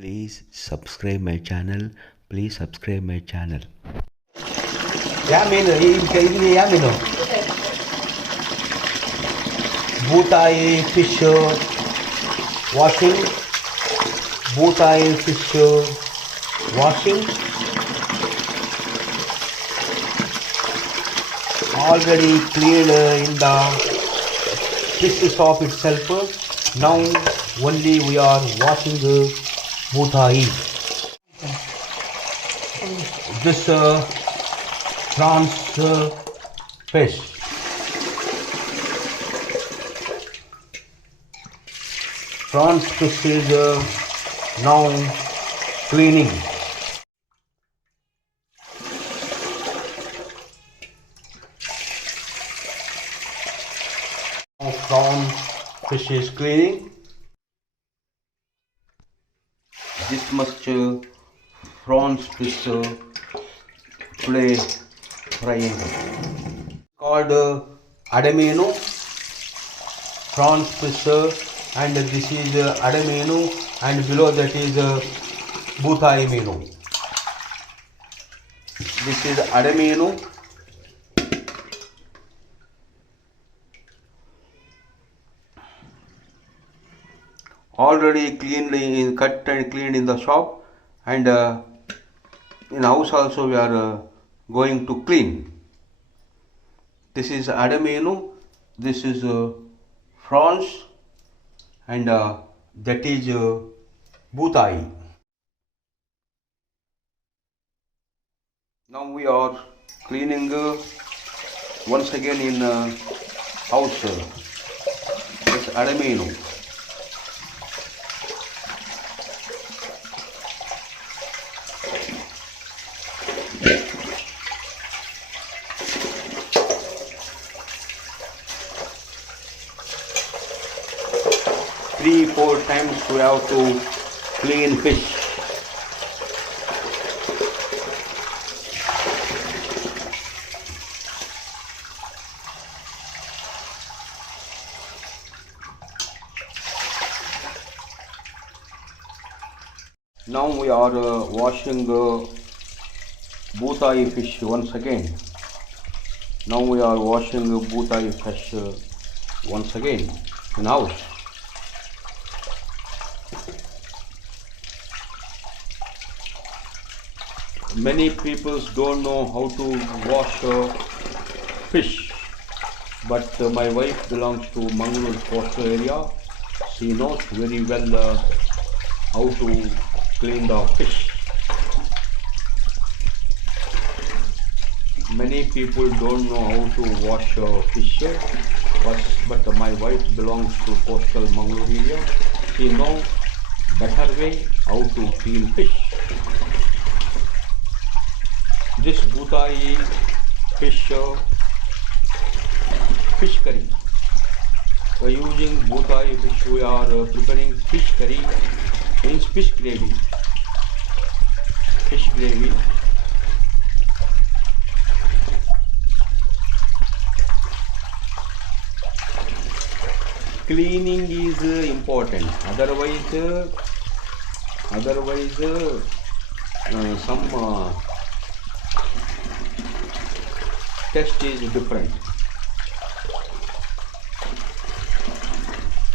Please subscribe my channel. Please subscribe my channel. ಯಾವ ಮೀನು ಇದು ಯಾವ ಮೀನು ಬೂತಾಯಿ ಫಿಶ್ ವಾಷಿಂಗ್ ಬೂತಾಯಿ fish washing already cleared in the fish shop itself. Now only we are washing the bootai. This prawns fish. Prawns fish is now cleaning. Now prawn fish is cleaning. This much prawns fish today frying. Called adamino prawns fish, and this is adamino, and below that is bootai menu. This is adamino. Already cleaned, cut and cleaned in the shop, and in house also we are going to clean. This is adamino, this is prawns, and that is bootai. Now we are cleaning once again in house. This adamino. Three, 4 times we have to clean fish. Now we are washing bootai fish once again. Now we are washing bootai fish once again in house. Many people don't know how to wash fish, but my wife belongs to Mangalore coastal area. She knows very well how to clean the fish. Many people don't know how to wash fish, but my wife belongs to coastal Mangalore area. She knows better way how to clean fish. This bootai fish curry. By using bootai fish, we are preparing fish curry, means fish gravy. Fish gravy. Cleaning is important. Otherwise, some taste is different.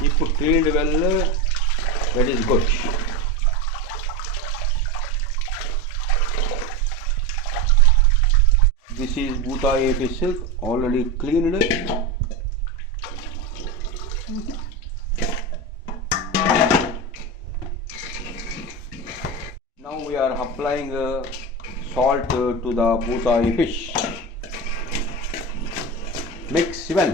If cleaned well, that is good. This is bootai fish already cleaned. Now we are applying salt to the bootai fish. Mix well.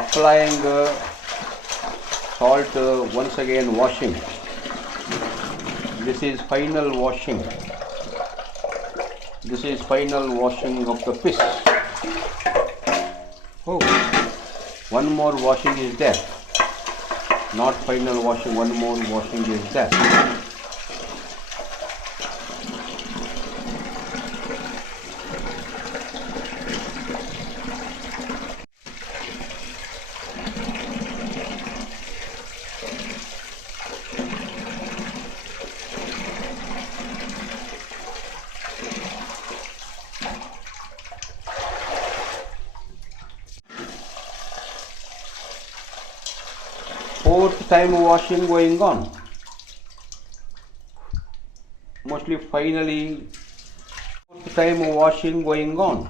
Applying salt, once again washing. This is final washing. This is final washing of the fish. Oh, one more washing is there. Not final washing, one more washing is there. time washing going on. Mostly finally, fourth time washing going on.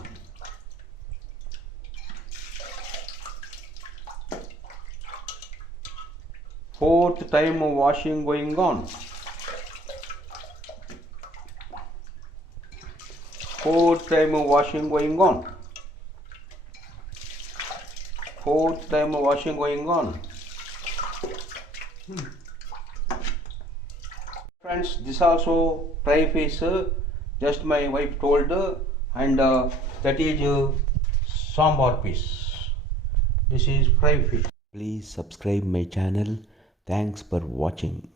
Fourth time washing going on. Fourth time washing going on. Fourth time washing going on. Friends, this also fry fish. Just my wife told, and that is sambar fish. This is fry fish. Please subscribe my channel. Thanks for watching.